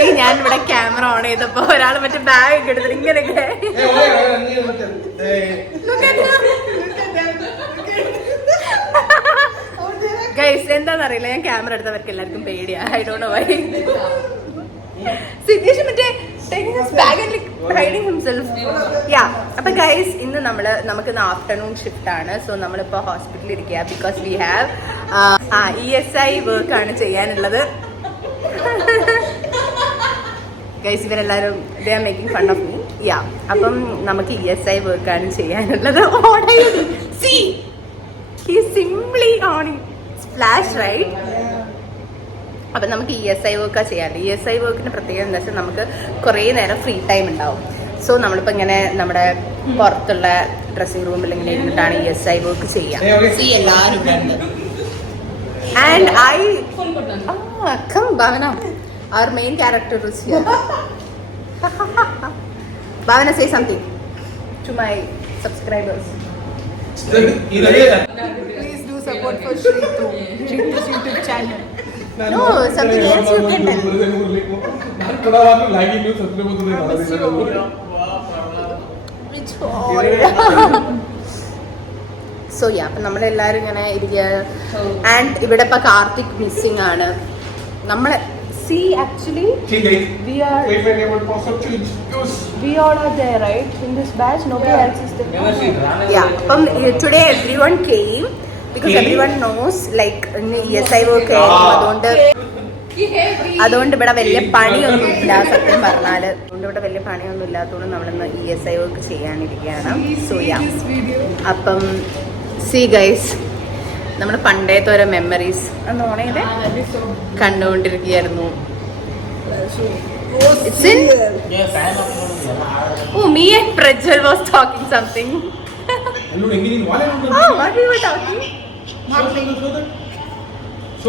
Literally ഞാൻ ഇവിടെ camera on ചെയ്തപ്പോ ഒരാൾ മറ്റേ ബാഗ് ഒക്കെ എടുത്തിട്ട് ഇങ്ങനെയൊക്കെ ഗൈസ് എന്താന്നറിയില്ല, ഞാൻ ക്യാമറ എടുത്തവർക്ക് എല്ലാവർക്കും പേടിയാ. I don't know why. Siddhesh മറ്റേ അപ്പൊ ഗൈസ് ഇന്ന് നമുക്ക് ആഫ്റ്റർനൂൺ ഷിഫ്റ്റ് ആണ്. സോ നമ്മളിപ്പോ ഹോസ്പിറ്റലിൽ ഇരിക്കുക. Because we have ESI work ആണ് ചെയ്യാനുള്ളത്. ഗൈസ് ഇവരെല്ലാരും they are making fun of me. അപ്പം നമുക്ക് ESI വർക്ക് ആണ് ചെയ്യാനുള്ളത്. Simply owning splash right. അപ്പം നമുക്ക് ESI വർക്കാണ് ചെയ്യാറ്. ESI വർക്കിന് പ്രത്യേകത എന്താ വെച്ചാൽ നമുക്ക് കുറേ നേരം ഫ്രീ ടൈം ഉണ്ടാവും. സോ നമ്മളിപ്പോൾ ഇങ്ങനെ നമ്മുടെ പുറത്തുള്ള ഡ്രസ്സിംഗ് റൂമിൽ ഇങ്ങനെ ഇരുന്നിട്ടാണ് ESI വർക്ക് ചെയ്യുക. എല്ലാവരും and Bhavana our main character is here. Bhavana, say something to my subscribers. Please do support for Shreetu's YouTube channel. No, something else you can tell. So yeah, അപ്പം നമ്മളെല്ലാവരും ഇങ്ങനെ ഇരിക്കുക. And ഇവിടെ ഇപ്പം Karthik missing ആണ്. നമ്മളെ actually we all are there, right? In this batch nobody else is there. Today everyone came because everyone knows like ESI work അതുകൊണ്ട് ഇവിടെ വലിയ പണിയൊന്നും ഇല്ല. സത്യം പറഞ്ഞാല് ഇവിടെ വലിയ പണിയൊന്നും ഇല്ലാത്തതുകൊണ്ട് നമ്മളിന്ന് ESI വർക്ക് ചെയ്യാനിരിക്കുകയാണ്. സോ അപ്പം സി ഗൈസ്, നമ്മൾ പണ്ടേത്തെ ഓരോ memories അന്നോണേത് കണ്ടുകൊണ്ടിരിക്കുകയായിരുന്നു. Me and Prajwal was talking something. What we were talking? So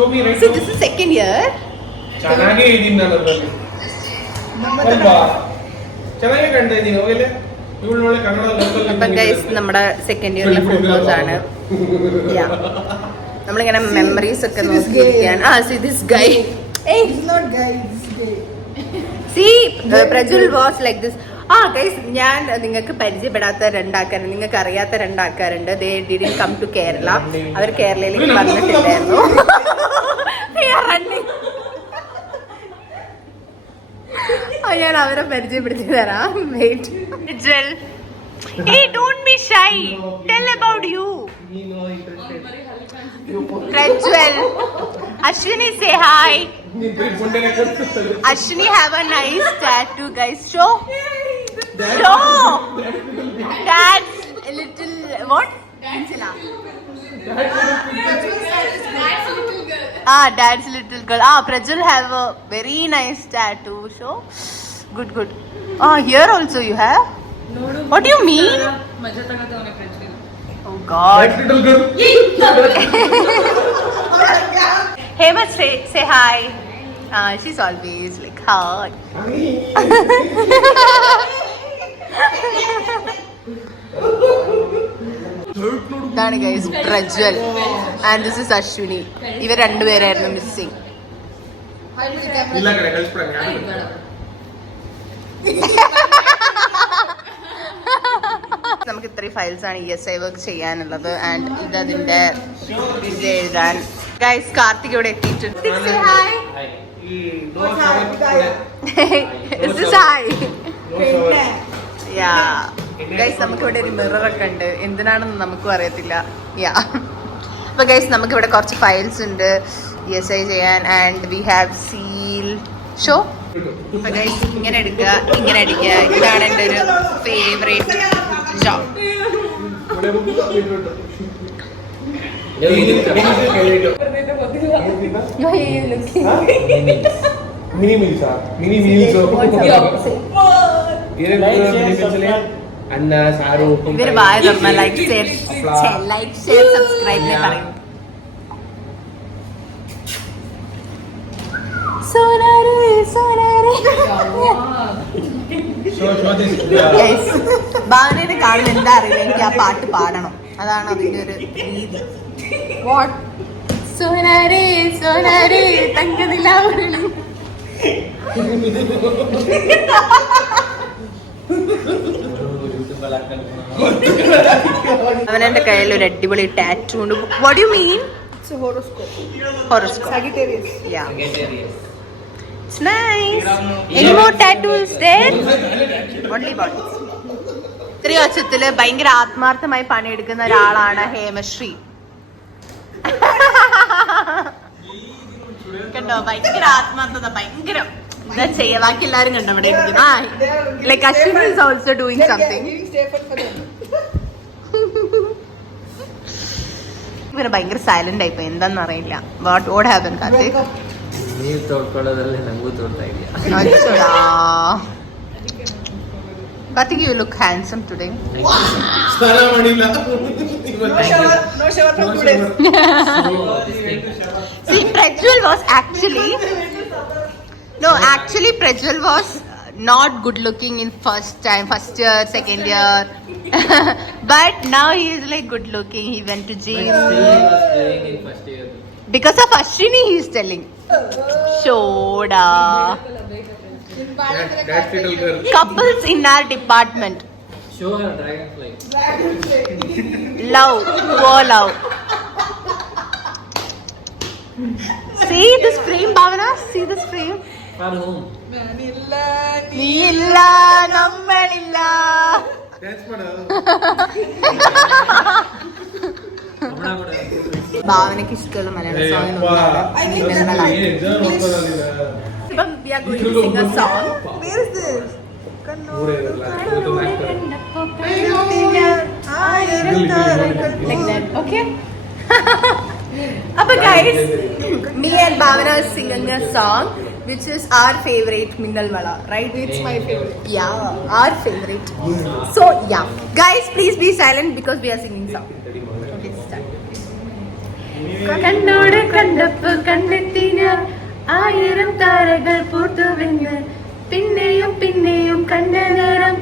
this is second year. ಚೆನ್ನಾಗಿ ಇದೀನಲ್ಲ ಅದರಲ್ಲಿ ಅಲ್ವಾ, ಚೆನ್ನಾಗಿ ಕಾಣ್ತಾ ಇದೀನಿ. ಹೋಗಲೇ ಇವಳು ಒಳ್ಳೆ ಕನ್ನಡ ಲೋಕಲ್. അപ്പം ഗൈസ് നമ്മുടെ സെക്കൻഡ് ഇയറിലെ ഫോട്ടോസ് ആണ്. നമ്മളിങ്ങനെ മെമ്മറീസ് ഒക്കെ നോക്കിയിരിക്കുകയാണ്. see this guy. He's not guy, he's gay. See, Prajwal was like this. Guys, ഞാൻ നിങ്ങൾക്ക് പരിചയപ്പെടാത്ത രണ്ടാൾക്കാരുണ്ട്, നിങ്ങൾക്ക് അറിയാത്ത രണ്ടാൾക്കാരുണ്ട്. They didn't come to Kerala. അവർ കേരളയിലേക്ക് വന്നിട്ടില്ലായിരുന്നു. ഞാൻ അവരെ പരിചയപ്പെടുത്തി തരാം. Wait. Hey, don't be shy. Tell about you. Prajwal. Ashwini, say hi. Ashwini have a nice tattoo, guys. Show. Dad's a little what? Dad's little girl. Prajwal have a very nice tattoo. Show. Good. Here also you have. What do you mean? Oh God. Hey, but say hi. She's always like hi. ഇതാണ് guys Prajwal and this is Ashwini. ഇവർ രണ്ടുപേരായിരുന്നു missing. നമുക്ക് ഇത്രയും files ആണ് ESI work ചെയ്യാനുള്ളത്. And ഇതതിന്റെ ഇത് എഴുതാൻ guys Karthik ഇവിടെ എത്തിയിട്ടുണ്ട്. ഗൈസ് നമുക്കിവിടെ ഒരു മിറർ ഒക്കെ ഉണ്ട്, എന്തിനാണെന്ന് നമുക്കും അറിയത്തില്ല. അപ്പൊ ഗൈസ് നമുക്കിവിടെ കുറച്ച് ഫയൽസ് ഉണ്ട് ESI ചെയ്യാൻ. And we have seal show. അപ്പൊ ഗൈസ് ഇങ്ങനെ എടുക്കുക, ഇങ്ങനെ അടിക്കുക. ഇതാണ് എൻ്റെ ഒരു ഫേവറേറ്റ് ജോബ്. ഇവര് വായ തുറന്ന ലൈക്ക് ഷെയർ സബ്സ്ക്രൈബ് പറയും. ഭാവനയെ കാണുന്ന എന്താ അറിയില്ല, എനിക്ക് ആ പാട്ട് പാടണം. അതാണ് അതിന്റെ ഒരു രീതി. സോനാരേ സോനാരേ തങ്കനിലാവുകളിൽ അവനെന്റെ കയ്യിൽ ഒരു അടിപൊളി ടാറ്റു ഉണ്ട്. What you mean? It's a horoscope. Horoscope. Sagittarius. Yeah. It's nice. Any more tattoos there? Only one. ഇത്രയും വർഷത്തില് ഭയങ്കര ആത്മാർത്ഥമായി പണിയെടുക്കുന്ന ഒരാളാണ് ഹേമശ്രീ. കണ്ടോ, ഭയങ്കര ആത്മാർത്ഥത, ഭയങ്കരം. എന്താ ചെയ്യാ, ബാക്കി എല്ലാരും കണ്ടോ ഇവിടെ ഇരിക്കുന്നു. Like Ashwin is also doing something. ഇവര് ഭയങ്കര സൈലന്റ് ആയിപ്പോ, എന്താന്ന് അറിയില്ല. What happen Karthik? ನೀವ್ ತೋಡ್ಕೊಳ್ಳೋದ್ರಲ್ಲಿ ನಂಗೂ ತೋಡ್ತಾ ಇದೆಯಾ? Karthik, you look handsome today. ಸ್ನಾನ ಮಾಡಿಲ್ಲ. No shower for 2 days. See, Prajwal was actually Prajwal was not good looking in first year, second year. But now he is like good looking. He went to gym. Because of Ashwini, he is telling. Shoda. That's little girl. Couples in our department. Show her dragonfly. Love. Go love. See this frame, Bhavana? See this frame? For whom? നീ ഇല്ല, നമ്മളില്ല. Dance ಮಾಡು. ഭാവനയ്ക്ക് ഇഷ്ടമുള്ള മലയാള song ഇപ്പം we are going to sing a song. Where is this? Like that, okay? Appa guys, me and Bhavana are singing a song which is our favorite, Minnal Vala, right? It's my favorite. Yeah, our favorite. So yeah, guys, please be silent because we are singing song. Okay, start. കണ്ണോട് കണ്ടപ്പ് കണ്ടെത്തിന 1000 താരകൾ പൂത്തുവെന്ന് പിന്നെയും പിന്നെയും കണ്ട നേരം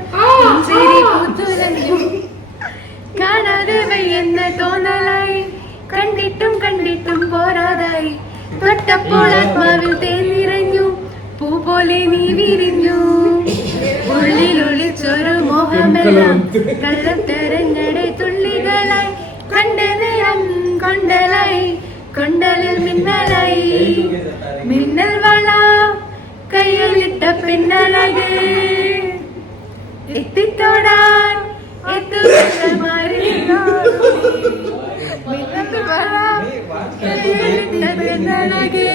ചിരി പൂത്തുലഞ്ഞു കാണാതെ വയ്യെന്ന് തോന്നലായി കണ്ടിട്ടും കണ്ടിട്ടും പോരാതായി തൊട്ടപ്പോൾ ആത്മാവിൽ തേനിറഞ്ഞു പൂ പോലെ നീ വിരിഞ്ഞു ഉള്ളിൽ ഒളിച്ചൊരു മോഹമെല്ലാം കള്ളത്തരങ്ങളുടെ തുള്ളികളായി കണ്ട നേരം കൊണ്ടലായി കൊണ്ടലിൽ മിന്നലായി മിന്നൽ വള കയ്യിലിട്ട പിന്നലകെ എത്തിത്തോടാൻ എത്തുമാരി മിന്നൽ വള കയ്യിലിട്ട പിന്നലകെ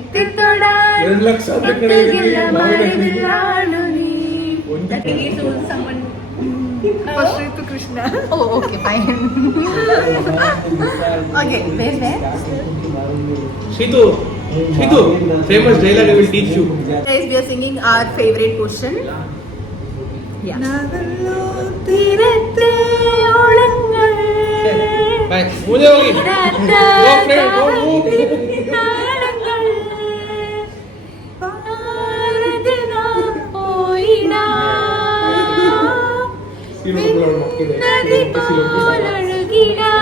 എത്തിത്തോടാൻ എത്തുകില്ല മറിവില്ലാണു നീ. Ashwini to Krishna. Oh, okay, fine. Okay, where? Shitu, famous dialogue I will teach you. Guys, we are singing our favorite portion. Yeah. Nagallo തീരത്തെ ഓളങ്ങൾ Bye. Mujhe hogi. Go friend, go move. നാളങ്ങൾ ഭാരതനാ പോയിനാ നദി പോലൊഴുകിനാ.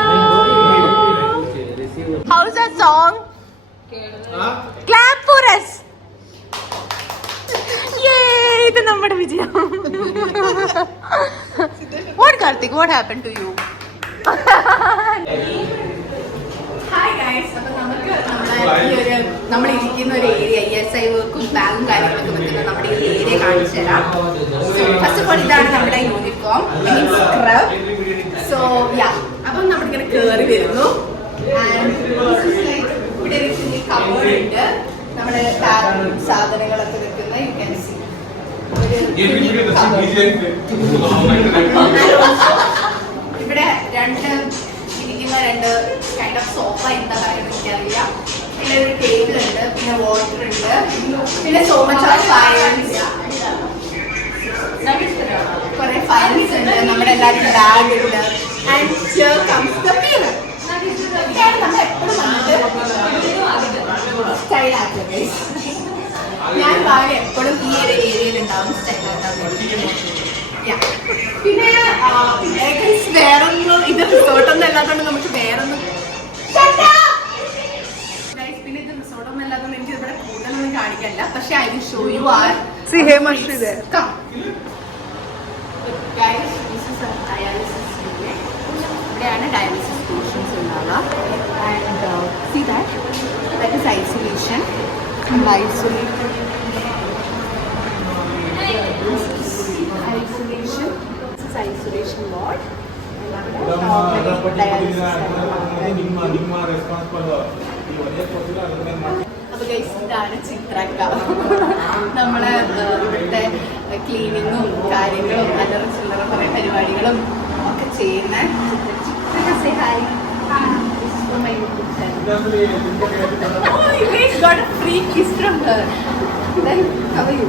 How's that song? Clap for us. Yay, ഇത് നമ്മുടെ വിജയം. What Karthik, what happened to you? Hi guys, അപ്പോൾ നമുക്ക് നമ്മൾ ഇരിക്കുന്ന ഒരു ഏരിയ ESI വർക്കും ബാഗും കാര്യങ്ങളൊക്കെ വെക്കുന്ന നമ്മുടെ ഈ ഏരിയ കാണിച്ചു തരാം. ഫസ്റ്റ് ഓഫ് ഓൾ ഇതാണ് നമ്മുടെ uniform, means scrub. So yeah, അപ്പം നമ്മളിങ്ങനെ കയറി വരുന്നു. ഇവിടെ ഒരു കബോർഡ് ഉണ്ട്, നമ്മുടെ സാധനങ്ങളൊക്കെ വെക്കുന്ന. യു ക്യാൻ സീ ഇവിടെ ഇരിക്കുന്ന രണ്ട് കൈൻഡ് ഓഫ് സോഫ, എന്താ കാര്യം എനിക്കറിയില്ല. പിന്നെ ഒരു ടേബിൾ ഉണ്ട്, പിന്നെ വാട്ടർ ഉണ്ട്, പിന്നെ സോ മച്ച് ഓഫ് ഫയൽസ്, കുറെ ഫയൽസ് ഉണ്ട്, നമ്മുടെ എല്ലാവരും ബാഗ് ഉണ്ട്. And here comes the mirror. നമ്മൾ എപ്പോഴും വന്നിട്ട് സ്റ്റൈലാക്കുക. ഞാൻ ഭാര്യ എപ്പോഴും ഈ ഒരു ഏരിയയിൽ ഉണ്ടാവും സ്റ്റൈലാക്കാൻ വേണ്ടി. പിന്നെ വേറൊന്നും, ഇത് റിസോർട്ടൊന്നും അല്ലാത്തതുകൊണ്ട് നമുക്ക് വേറൊന്നും, പിന്നെ ഇത് റിസോർട്ടൊന്നും അല്ലാത്തതുകൊണ്ട് എനിക്ക് ഇവിടെ കൂടുതലൊന്നും കാണിക്കാൻ See Hemashri there. Come. Guys, this is a dialysis unit. ഇവിടെയാണ് ഡയാലിസിസ് പേഷ്യൻസ് ഉണ്ടാവുക. And see that? That is isolation. And isolation. This is isolation ward. അപ്പൊ ഗൈസ് ഇതാണ് ചിത്രക്ക. നമ്മള് ഇവിടുത്തെ ക്ലീനിങ്ങും കാര്യങ്ങളും അല്ലറ ചില്ലറ കുറെ പരിപാടികളും ഒക്കെ ചെയ്യുന്ന ചിത്രക്ക. Oh, you guys got a free kiss from her. Then how are you?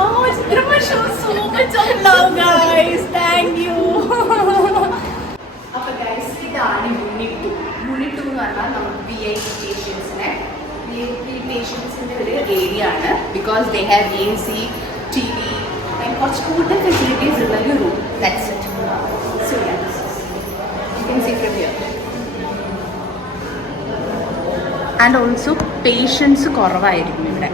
Oh, Chitrama shows so much of love, guys. Thank you. അപ്പോൾ ഗൈസ് ഇതാണ് യൂണിറ്റ് 2. യൂണിറ്റ് 2 എന്ന് പറഞ്ഞാൽ നമുക്ക് VIP പേഷ്യൻസിനെ VIP പേഷ്യൻസിൻ്റെ ഒരു ഏരിയ ആണ്. Because they have AC, TV and കുറച്ച് കൂടുതൽ facilities ഉള്ള ഒരു room. That's it. So you can see from here. And also patients കുറവായിരിക്കും ഇവിടെ.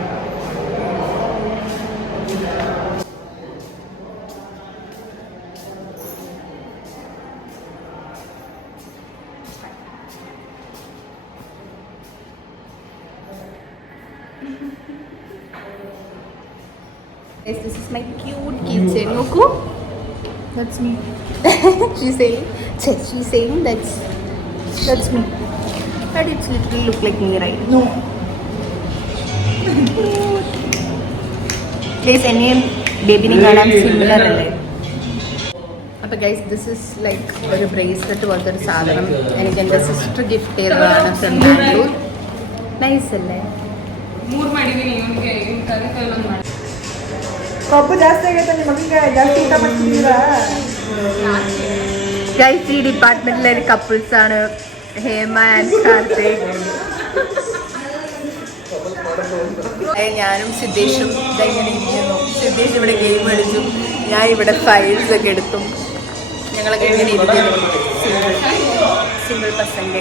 Yes, this is my cute kitchen. Noku? That's me. She's saying that's me. But it's literally look like me, right? No. Guys, any baby name I'm similar അല്ലേ? അപ്പോൾ guys this is like ഒരു bracelet പോലത്തെ ഒരു സാധനം എനിക്ക് എൻ്റെ sister gift ചെയ്തതാണ് from Bangalore. Nice അല്ലേ? ಕೊಬ್ಬು ಜಾಸ್ತಿ ಆಗೈತೆ ನಿಮ್ಮ ಮಗನಿಗೆ ಜಾಸ್ತಿ ಊಟ ಮಾಡ್ತಿದ್ದೀರಾ ഗൈസ് ഈ ഡിപ്പാർട്ട്മെന്റിലെ ഒരു കപ്പിൾസ് ആണ് ഹേമ ആൻഡ് കാർത്തിക്. ഞാനും സിദ്ധേഷും ഇതെങ്ങനെ ഇരിക്കുന്നു. സിദ്ധേഷ് ഇവിടെ ഗെയിം കളിച്ചു, ഞാൻ ഇവിടെ ഫയൽസ് ഒക്കെ എടുത്തു. ഞങ്ങളൊക്കെ ഇങ്ങനെ ഇരിക്കുന്നു. Single പസംഗ.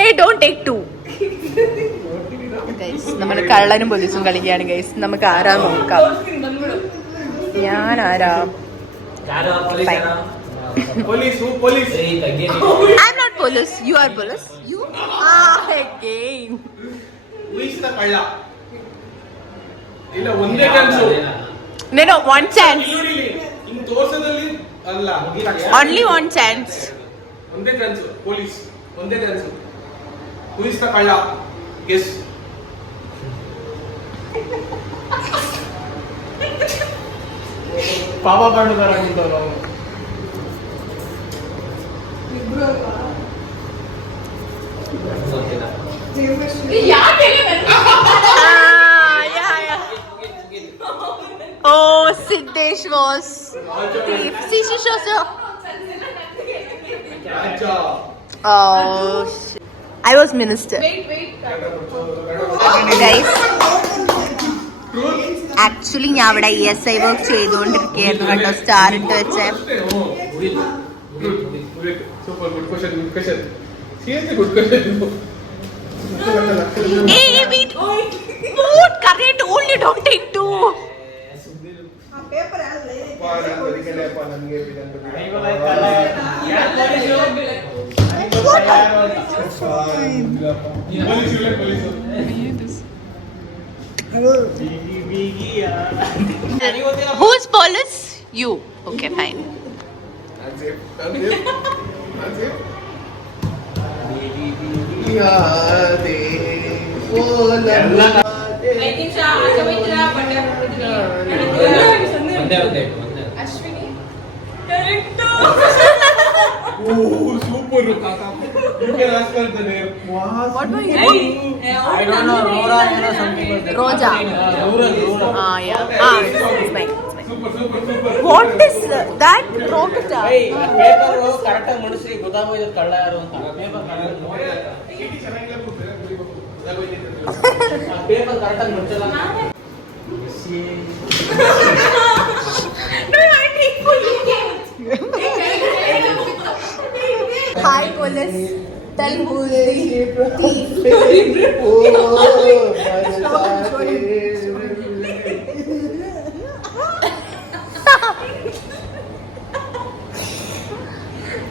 Hey, don't take 2. Guys, നമ്മൾ കള്ളനും പോലീസും കളിക്കുകയാണ് ഗൈസ്. നമുക്ക് ആരാ നോക്കാം. ഞാൻ ആരാ? I'm not police. You are police. You are again. No, one chance. Only one chance. ಒಂದೇ ಚಾನ್ಸ್. ಪೊಲೀಸ್ ಒಂದೇ ಚಾನ್ಸ್. Who is the ಕಳ್ಳ? Guess. ಪಾಪ ಕಾಣುತ್ತಾರಾಗಿದ್ದವರು ನಾವು. Oh, Siddesh was thief. See, she shows her. Oh, shit. I was minister. Guys, actually ഞാൻ അവിടെ ESI work ചെയ്തുകൊണ്ടിരിക്കുകയായിരുന്നു കേട്ടോ. Star ഇട്ട് വെച്ചേ. Super good question. Seriously good question. Hey, wait. What? Correct. Only don't take 2. Paper Who's police? You. Okay, fine. That's it. Ashwini Super. You can ask her the name. What were you? I don't know, Rora or something like that. Roja. Yeah. It's fine. Super. What is that? Rocket? Paper correct ಆಗಿ ಮುಡಿಸಿ ಗೊತ್ತಾಗೋಯ್ತು ಕಳ್ಳ ಯಾರು ಅಂತ. Paper correct ಆಗಿ ಮುಚ್ಚಲ್ಲ. No, I take for you. Hi, police. Tell who's the thief.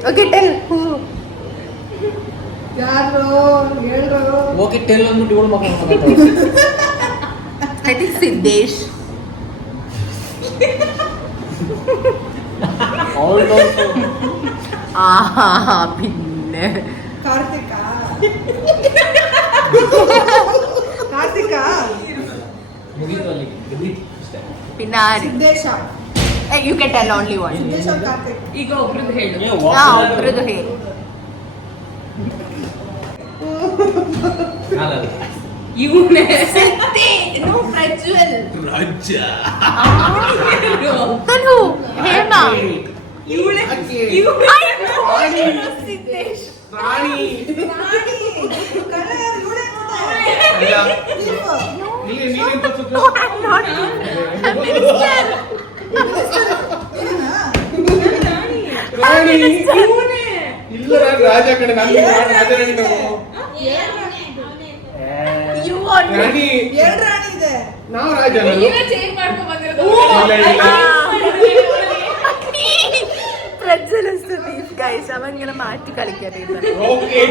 Okay, tell who. ಯಾರು ಹೇಳ್ರು ಹೋಗಿ tell ಅಂದ್ಬಿಟ್ಟು ಇವಳು ಮಕ್ಕಳು I think Siddesh. പിന്നെ ಕಾರ್ತಿಕ ಕಾರ್ತಿಕ ಮುಗೀತು ಅಲ್ಲಿ ಗೆದ್ದಿತ್ತು ಅಷ್ಟೇ. പിന്നെ ആര് Siddesha You can tell only one. Siddesha Karthik ಈಗ ಒಬ್ರದ್ದು ಹೇಳು. ನೀವು ಒಬ್ರದ್ದು ಹೇಳಿ. ಅಲ್ಲ. ಇವನೇ No, Prajwal. ರಾಜ್ಯ Then who? Hema. ಇವಳೆ Siddesh. ರಾಣಿ ಕಳ್ಳ ಯಾರು ಇವಳೇ ಅಲ್ಲ, ನೀವು ನೀನೇನ್ ತಪ್ಪಿದ್ದು? No, I'm not. I'm minister. ರಾಣಿ ಇಲ್ಲ, ನಾನು ರಾಜ ಕಡೆ, ನಾನು ರಾಜರಾಣಿ ನಾವು. You are ರಾಣಿ ಎರಡು ರಾಣಿ ಇದೆ ನಾವು ರಾಜ ನಾನು. ನೀವೇ ಚೇಂಜ್ ಮಾಡ್ಕೊಂಡು ಬಂದಿರೋದು. ಇಲ್ಲ. Prajwal is the thief, guys. അവങ്ങനെ മാറ്റി കളിക്കരുത്. ಓಕೆ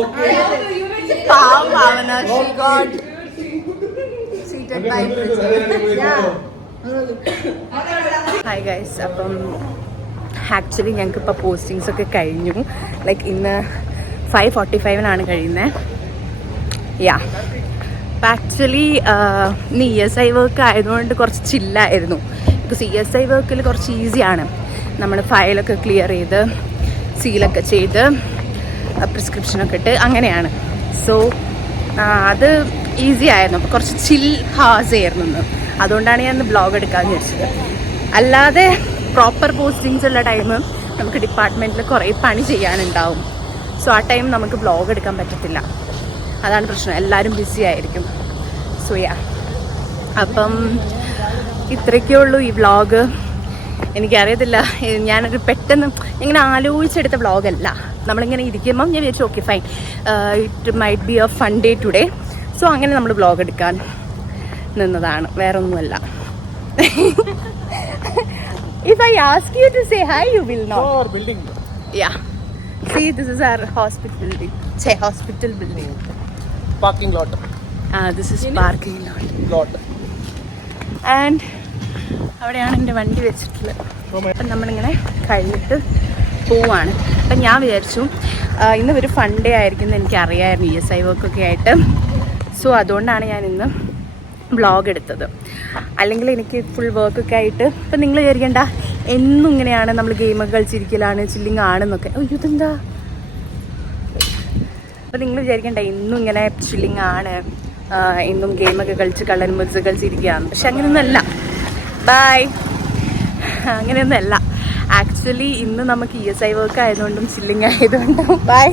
ಓಕೆ ಹೌದು, ಇವನೇ change പാവം അവന. She got seated by Prajwal. Yeah. Hi guys, അപ്പം ആക്ച്വലി ഞങ്ങൾക്ക് ഇപ്പോൾ പോസ്റ്റിങ്സ് ഒക്കെ കഴിഞ്ഞു. ലൈക്ക് ഇന്ന് 5:45 കഴിയുന്നത്. യാ, അപ്പം ആക്ച്വലി ഇന്ന് ESI വർക്ക് ആയതുകൊണ്ട് കുറച്ച് ചില്ലായിരുന്നു. ബിക്കോസ് ESI വർക്കിൽ കുറച്ച് ഈസിയാണ്. നമ്മൾ ഫയലൊക്കെ ക്ലിയർ ചെയ്ത് സീലൊക്കെ ചെയ്ത് പ്രിസ്ക്രിപ്ഷനൊക്കെ ഇട്ട് അങ്ങനെയാണ്. സോ അത് ഈസി ആയിരുന്നു. അപ്പോൾ കുറച്ച് ചിൽ ഹാസ് ആയിരുന്നു ഇന്ന്. അതുകൊണ്ടാണ് ഞാൻ ഇന്ന് ബ്ലോഗ് എടുക്കാമെന്ന് വിചാരിച്ചത്. അല്ലാതെ പ്രോപ്പർ പോസ്റ്റിങ്സ് ഉള്ള ടൈം നമുക്ക് ഡിപ്പാർട്ട്മെൻറ്റിൽ കുറേ പണി ചെയ്യാനുണ്ടാവും. സോ ആ ടൈം നമുക്ക് ബ്ലോഗ് എടുക്കാൻ പറ്റത്തില്ല. അതാണ് പ്രശ്നം. എല്ലാവരും ബിസി ആയിരിക്കും. സോ യാ, അപ്പം ഇത്രയൊക്കെ ഉള്ളൂ ഈ വ്ളോഗ്. എനിക്കറിയത്തില്ല, ഞാനൊരു പെട്ടെന്ന് ഇങ്ങനെ ആലോചിച്ചെടുത്ത വ്ളോഗല്ല. നമ്മളിങ്ങനെ ഇരിക്കുമ്പം ഞാൻ വിചാരിച്ചു okay fine, it might be A fun day today. So അങ്ങനെ നമ്മൾ വ്ളോഗ് എടുക്കാൻ നിന്നതാണ്, വേറെ ഒന്നുമല്ല. If I ask you to say hi, you will not. Our building. Yeah. See, this is our hospital building. Say hospital building. Parking lot. This is parking lot. And അവിടെയാണ് എൻ്റെ വണ്ടി വെച്ചിട്ടുള്ളത്. അപ്പം നമ്മളിങ്ങനെ കഴിഞ്ഞിട്ട് പോവാണ്. അപ്പം ഞാൻ വിചാരിച്ചു ഇന്ന് ഒരു ഫൺ ഡേ ആയിരിക്കും എന്ന് എനിക്കറിയാമായിരുന്നു, ESI വർക്കൊക്കെ ആയിട്ട്. സോ അതുകൊണ്ടാണ് ഞാൻ ഇന്ന് വ്ളോഗ് എടുത്തത്. അല്ലെങ്കിൽ എനിക്ക് ഫുൾ വർക്കൊക്കെ ആയിട്ട് ഇപ്പം നിങ്ങൾ വിചാരിക്കേണ്ട എന്നും ഇങ്ങനെയാണ് നമ്മൾ ഗെയിമൊക്കെ കളിച്ചിരിക്കലാണ്, ചില്ലിങ് ആണെന്നൊക്കെ. അയ്യോ ഇതെന്താ? അപ്പം നിങ്ങൾ വിചാരിക്കേണ്ട എന്നും ഇങ്ങനെ ചില്ലിങ് ആണ്, എന്നും ഗെയിമൊക്കെ കളിച്ച് കള്ളനും മുറിച്ച് കളിച്ചിരിക്കുകയാണ്. പക്ഷെ അങ്ങനെയൊന്നുമല്ല. ബൈ, അങ്ങനെയൊന്നുമല്ല. ആക്ച്വലി ഇന്ന് നമുക്ക് ESI വർക്ക് ആയതുകൊണ്ടും ചില്ലിങ് ആയതുകൊണ്ടും ബൈ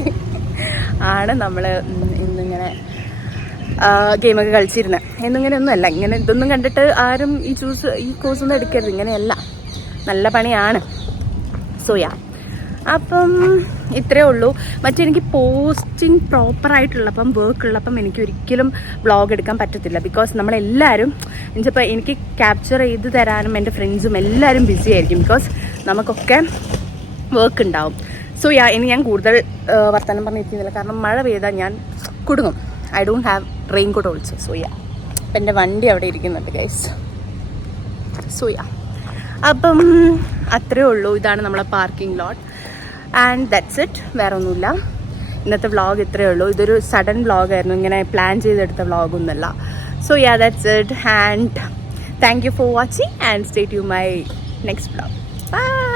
ആണ് നമ്മൾ ഇന്നിങ്ങനെ ഗെയിമൊക്കെ കളിച്ചിരുന്നത്. എന്നിങ്ങനെയൊന്നുമല്ല. ഇങ്ങനെ ഇതൊന്നും കണ്ടിട്ട് ആരും ഈ കോഴ്സൊന്നും എടുക്കരുത്. ഇങ്ങനെയല്ല, നല്ല പണിയാണ്. സോ യാ, അപ്പം ഇത്രയേ ഉള്ളൂ. മറ്റെനിക്ക് പോസ്റ്റിംഗ് പ്രോപ്പറായിട്ടുള്ളപ്പം വർക്കുള്ളപ്പം എനിക്ക് ഒരിക്കലും വ്ളോഗ് എടുക്കാൻ പറ്റത്തില്ല. ബിക്കോസ് നമ്മളെല്ലാവരും എന്നുവെച്ചപ്പോൾ എനിക്ക് ക്യാപ്ചർ ചെയ്ത് തരാനും എൻ്റെ ഫ്രണ്ട്സും എല്ലാവരും ബിസി ആയിരിക്കും. ബിക്കോസ് നമുക്കൊക്കെ വർക്ക് ഉണ്ടാവും. സോ യാ, ഇനി ഞാൻ കൂടുതൽ വർത്തമാനം പറഞ്ഞിരിക്കുന്നില്ല. കാരണം മഴ പെയ്താൽ ഞാൻ കുടുങ്ങും. I don't have rain coat also. So yeah, അപ്പം എൻ്റെ വണ്ടി അവിടെ ഇരിക്കുന്നുണ്ട് ഗൈസ്. സോ യാ, അപ്പം അത്രയേ ഉള്ളൂ. ഇതാണ് നമ്മളെ parking lot and that's it. വേറെ ഒന്നുമില്ല. ഇന്നത്തെ വ്ളോഗ് ഇത്രയേ ഉള്ളൂ. ഇതൊരു സഡൻ വ്ളോഗായിരുന്നു, ഇങ്ങനെ പ്ലാൻ ചെയ്തെടുത്ത വ്ളോഗൊന്നുമല്ല. So yeah, that's it and thank you for watching and stay tune my next vlog. By.